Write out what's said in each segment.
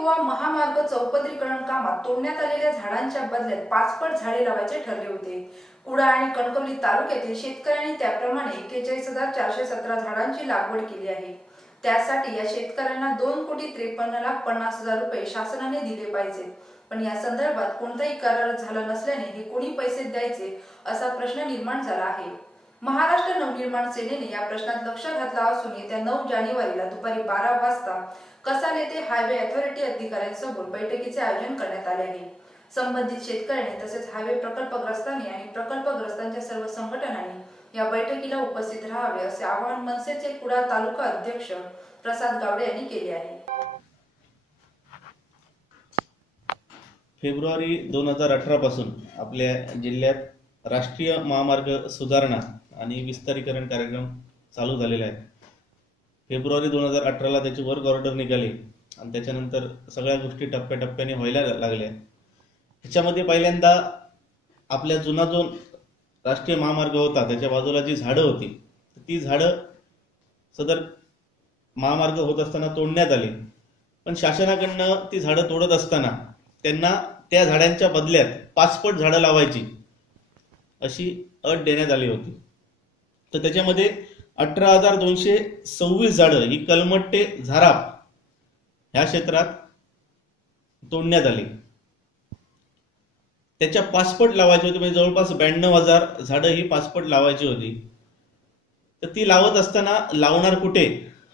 गोवा महामार्ग चौपदरीकरण कामात तोडण्यात आलेल्या झाडांच्या बदल्यात 5 पट झाडे लावायचे ठरले होते। कुडाळ आणि कणकवली तालुक्यातील शेतकऱ्यांनी त्याप्रमाणे 41,417 झाडांची लागवड केली आहे। त्यासाठी या शेतकऱ्यांना 2,53,50,00,000 रुपये शासनाने दिले पाहिजे, पण या संदर्भात कोणताही करार झाला नसल्याने हे कोणी पैसे द्यायचे असा प्रश्न निर्माण झाला आहे। महाराष्ट्र नवनिर्माण सेनेने या प्रश्नात लक्ष घातला असून येत्या 9 जानेवारीला दुपारी 12 वाजता कसाल येथे हायवे अथॉरिटी अधिकाऱ्यांसोबत बैठकीचे आयोजन करण्यात आले आहे। संबंधित शेतकऱ्यांनी तसेच हायवे प्रकल्पग्रस्तांनी आणि प्रकल्पग्रस्तांच्या सर्व संघटनांनी या बैठकीला उपस्थित राहावे असे आवाहन मनसेचे कुडाळ तालुका अध्यक्ष प्रसाद गावडे यांनी केले आहे। फेब्रुवारी 2018 पासून आपल्या जिल्ह्यात राष्ट्रीय महामार्ग सुधारणा आणि विस्तारीकरण कार्यक्रम चालू झालेला आहे। फेब्रुवारी 2018 ला त्याची वर्क ऑर्डर निघाली आणि त्याच्यानंतर सगळ्या गोष्टी टप्प्याटप्प्याने व्हायला लागल्या। ह्याच्यामध्ये पहिल्यांदा आपल्या जुना जो राष्ट्रीय महामार्ग होता त्याच्या बाजूला जी झाडं होती ती झाडं सदर महामार्ग होत असताना तोडण्यात आली, पण शासनाकडनं ती झाडं तोडत असताना त्यांना त्या झाडांच्या बदल्यात 5 पट झाडं लावायची अशी अट देण्यात आली होती। तर त्याच्यामध्ये 18,226 झाडं ही कलमट्टे झाराप ह्या क्षेत्रात तोडण्यात आली। त्याच्या 5 पट लावायची होती, म्हणजे जवळपास 92,000 झाडं ही 5 पट लावायची होती। तर ती लावत असताना लावणार कुठे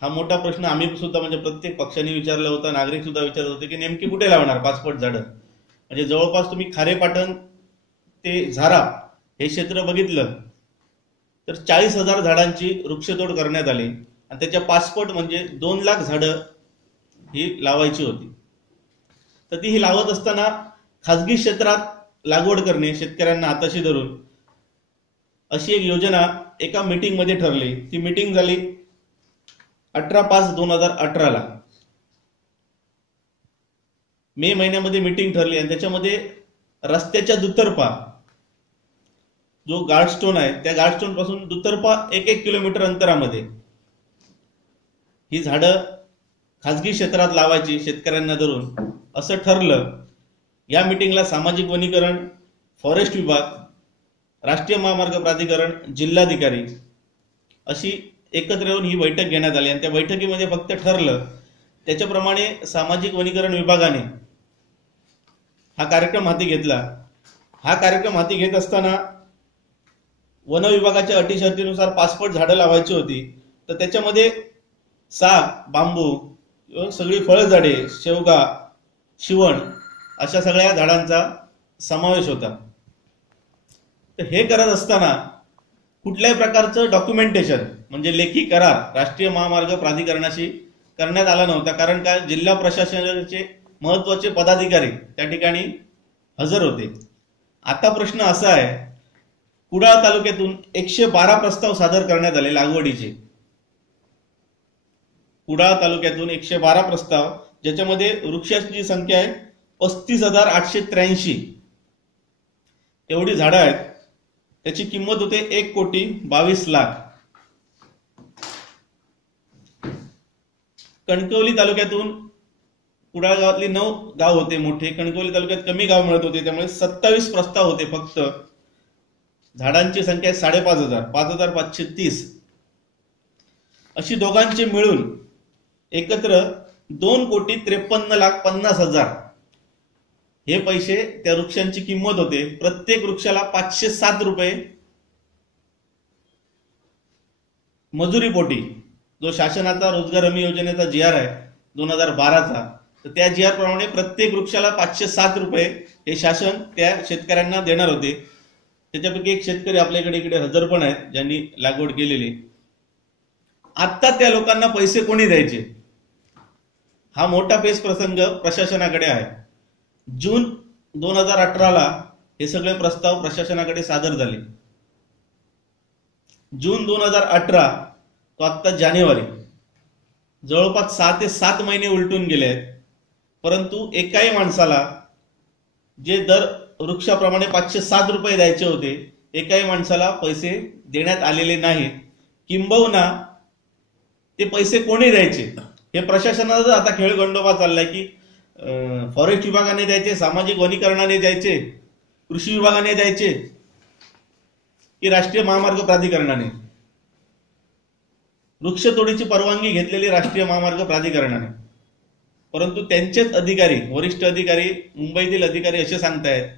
हा मोठा प्रश्न आम्ही सुद्धा म्हणजे प्रत्येक पक्षाने विचारला होता, नागरिक सुद्धा विचारत होते की नेमकी कुठे लावणार 5 पट झाडं। म्हणजे जवळपास तुम्ही खारेपाटण ते झाराप हे क्षेत्र बघितलं तर 40,000 झाडांची वृक्षतोड करण्यात आली आणि त्याच्या 5 पट म्हणजे 2 लाख झाडं ही लावायची होती। तर ती ही लावत असताना खाजगी क्षेत्रात लागवड करणे, शेतकऱ्यांना हाताशी धरून अशी एक योजना एका मीटिंग मध्ये ठरली। ती मीटिंग झाली 18/5/2018 ला मे महिन्यामध्ये मीटिंग ठरली आणि त्याच्यामध्ये रस्त्याच्या दुतर्फा जो गार्डस्टोन आहे त्या गार्डस्टोन पासून दुतर्फा 1-1 किलोमीटर अंतरामध्ये ही झाडं खाजगी क्षेत्रात लावायची शेतकऱ्यांना धरून असं ठरलं। या मीटिंगला सामाजिक वनीकरण, फॉरेस्ट विभाग, राष्ट्रीय महामार्ग प्राधिकरण, जिल्हाधिकारी अशी एकत्र येऊन ही बैठक घेण्यात आली आणि त्या बैठकीमध्ये फक्त ठरलं त्याच्याप्रमाणे सामाजिक वनीकरण विभागाने हा कार्यक्रम हाती घेतला। हा कार्यक्रम हाती घेत असताना वन विभागाच्या अटी शर्तीनुसार 5 पट झाडं लावायची होती। तर त्याच्यामध्ये साग, बांबू, सगळी फळझाडे, शेवगा, शिवण अशा सगळ्या झाडांचा समावेश होता। तर हे करत असताना कुठल्याही प्रकारचं डॉक्युमेंटेशन म्हणजे लेखी करार राष्ट्रीय महामार्ग प्राधिकरणाशी करण्यात आला नव्हता, कारण का जिल्हा प्रशासनाचे महत्त्वाचे पदाधिकारी त्या ठिकाणी हजर होते। आता प्रश्न असा आहे, कुडाळ तालुक्यातून 112 प्रस्ताव सादर करण्यात आले लागवडीचे। कुडाळ तालुक्यातून 112 प्रस्ताव, ज्याच्यामध्ये वृक्षांची संख्या आहे 35,883 एवढी झाडं आहेत। त्याची किंमत होते 1,22,00,000। कणकवली तालुक्यातून कुडाळ गावातली 9 गाव होते मोठे, कणकवली तालुक्यात कमी गाव मिळत होते, त्यामुळे 27 प्रस्ताव होते फक्त। झाडांची संख्या 5,500, 5,530 अशी दोघांचे मिळून एकत्र 2,53,50,000 हे पैसे त्या वृक्षांची किंमत होते। प्रत्येक वृक्षाला 507 रुपये मजुरी पोटी, जो शासनाचा रोजगार हमी योजनेचा GR आहे 2012 चा, तर त्या GR प्रमाणे प्रत्येक वृक्षाला 507 रुपये हे शासन त्या शेतकऱ्यांना देणार होते। त्याच्यापैकी एक शेतकरी आपल्याकडे इकडे हजर पण आहेत ज्यांनी लागवड केलेली। आता त्या लोकांना पैसे कोणी द्यायचे हा मोठा पेच प्रसंग प्रशासनाकडे आहे। जून 2018 ला हे सगळे प्रस्ताव प्रशासनाकडे सादर झाले। जून 2018 तो आता जानेवारी, जवळपास 6 ते 7 महिने उलटून गेले आहेत, परंतु एकाही माणसाला जे दर वृक्षाप्रमाणे 507 रुपये द्यायचे होते एकाही माणसाला पैसे देण्यात आलेले नाहीत। किंबहुना ते पैसे कोणी द्यायचे हे प्रशासनाचा आता खेळगंडोबा चाललाय की फॉरेस्ट विभागाने द्यायचे, सामाजिक वनीकरणाने द्यायचे, कृषी विभागाने द्यायचे की राष्ट्रीय महामार्ग प्राधिकरणाने? वृक्षतोडीची परवानगी घेतलेली राष्ट्रीय महामार्ग प्राधिकरणाने. परंतु त्यांचेच अधिकारी, वरिष्ठ अधिकारी, मुंबईतील अधिकारी असे सांगतायत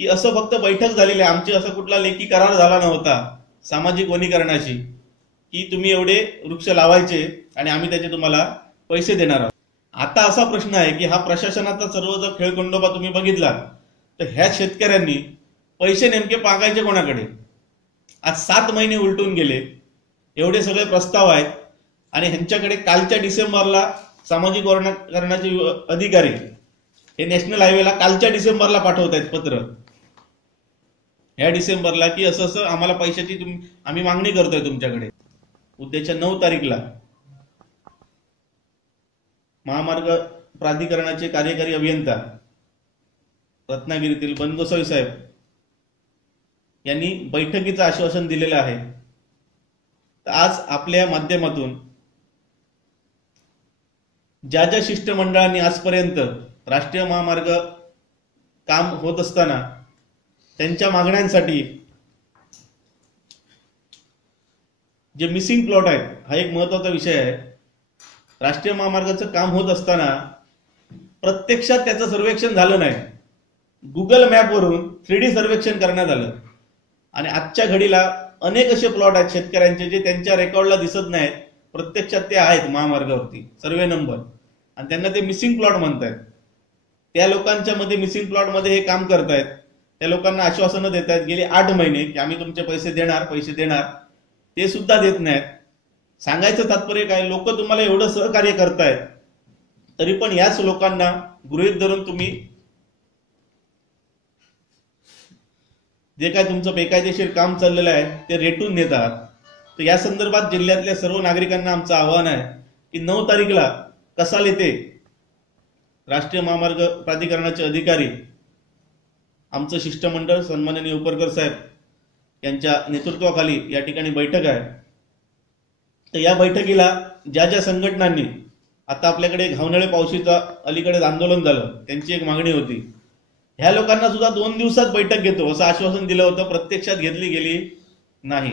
की असं फक्त बैठक झालेली आहे, आमची असा कुठला लेखी करार झाला नव्हता सामाजिक वनीकरणाशी की तुम्ही एवढे वृक्ष लावायचे आणि आम्ही त्याचे तुम्हाला पैसे देणार आहोत. आता असा प्रश्न आहे की हा प्रशासनाचा सर्व जर खेळखंडोबा तुम्ही बघितला तर ह्या शेतकऱ्यांनी पैसे नेमके मागायचे कोणाकडे? आज 7 महिने उलटून गेले, एवढे सगळे प्रस्ताव आहेत आणि ह्यांच्याकडे कालच्या डिसेंबरला सामाजिक वनीकरणाचे अधिकारी हे नॅशनल हायवेला कालच्या डिसेंबरला पाठवत आहेत पत्र, ह्या डिसेंबरला की असं असं आम्हाला पैशाची आम्ही मागणी करतोय तुमच्याकडे. उद्याच्या 9 तारीखला महामार्ग प्राधिकरणाचे कार्यकारी अभियंता रत्नागिरीतील बनगोसावी साहेब यांनी बैठकीचं आश्वासन दिलेलं आहे. तर आज आपल्या माध्यमातून ज्या ज्या शिष्टमंडळांनी आजपर्यंत राष्ट्रीय महामार्ग काम होत असताना त्यांच्या मागण्यांसाठी जे मिसिंग प्लॉट आहेत, हा एक महत्वाचा विषय आहे. राष्ट्रीय महामार्गाचं काम होत असताना प्रत्यक्षात त्याचं सर्वेक्षण झालं नाही, गुगल मॅपवरून 3D सर्वेक्षण करण्यात आलं आणि आजच्या घडीला अनेक असे प्लॉट आहेत शेतकऱ्यांचे जे त्यांच्या रेकॉर्डला दिसत नाहीत, प्रत्यक्षात ते आहेत महामार्गावरती सर्वे नंबर, आणि त्यांना ते मिसिंग प्लॉट म्हणतायत. त्या लोकांच्या मध्ये मिसिंग प्लॉट मध्ये हे काम करतायत, त्या लोकांना आश्वासनं देत आहेत गेली 8 महिने की आम्ही तुमचे पैसे देणार, ते सुद्धा देत नाहीत. सांगायचं तात्पर्य काय, लोक तुम्हाला एवढं सहकार्य करतायत तरी पण याच लोकांना गृहीत धरून तुम्ही जे काय तुमचं बेकायदेशीर काम चाललेलं आहे ते रेटून देत आहात. तर या संदर्भात जिल्ह्यातल्या सर्व नागरिकांना आमचं आवाहन आहे की 9 तारीखला कसाल येथे राष्ट्रीय महामार्ग प्राधिकरणाचे अधिकारी, आमचं शिष्टमंडळ सन्माननीय उपरकर साहेब यांच्या नेतृत्वाखाली या ठिकाणी बैठक आहे. तर या बैठकीला ज्या ज्या संघटनांनी, आता आपल्याकडे घावनळे पावशीचा अलीकडे आंदोलन झालं, त्यांची एक मागणी होती, ह्या लोकांना सुद्धा 2 दिवसात बैठक घेतो असं आश्वासन दिलं होतं, प्रत्यक्षात घेतली गेली नाही.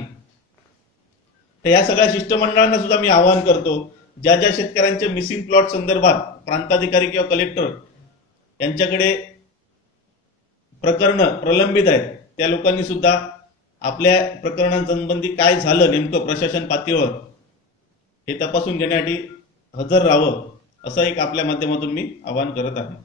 तर या सगळ्या शिष्टमंडळांना सुद्धा मी आवाहन करतो, ज्या ज्या शेतकऱ्यांच्या मिसिंग प्लॉट संदर्भात प्रांताधिकारी किंवा कलेक्टर यांच्याकडे प्रकरण प्रलंबित आहेत, त्या लोकांनी सुद्धा आपल्या प्रकरणांसंबंधी काय झालं नेमकं प्रशासन पातळीवर हे तपासून घेण्यासाठी हजर राहावं, असं एक आपल्या माध्यमातून मी आवाहन करत आहे.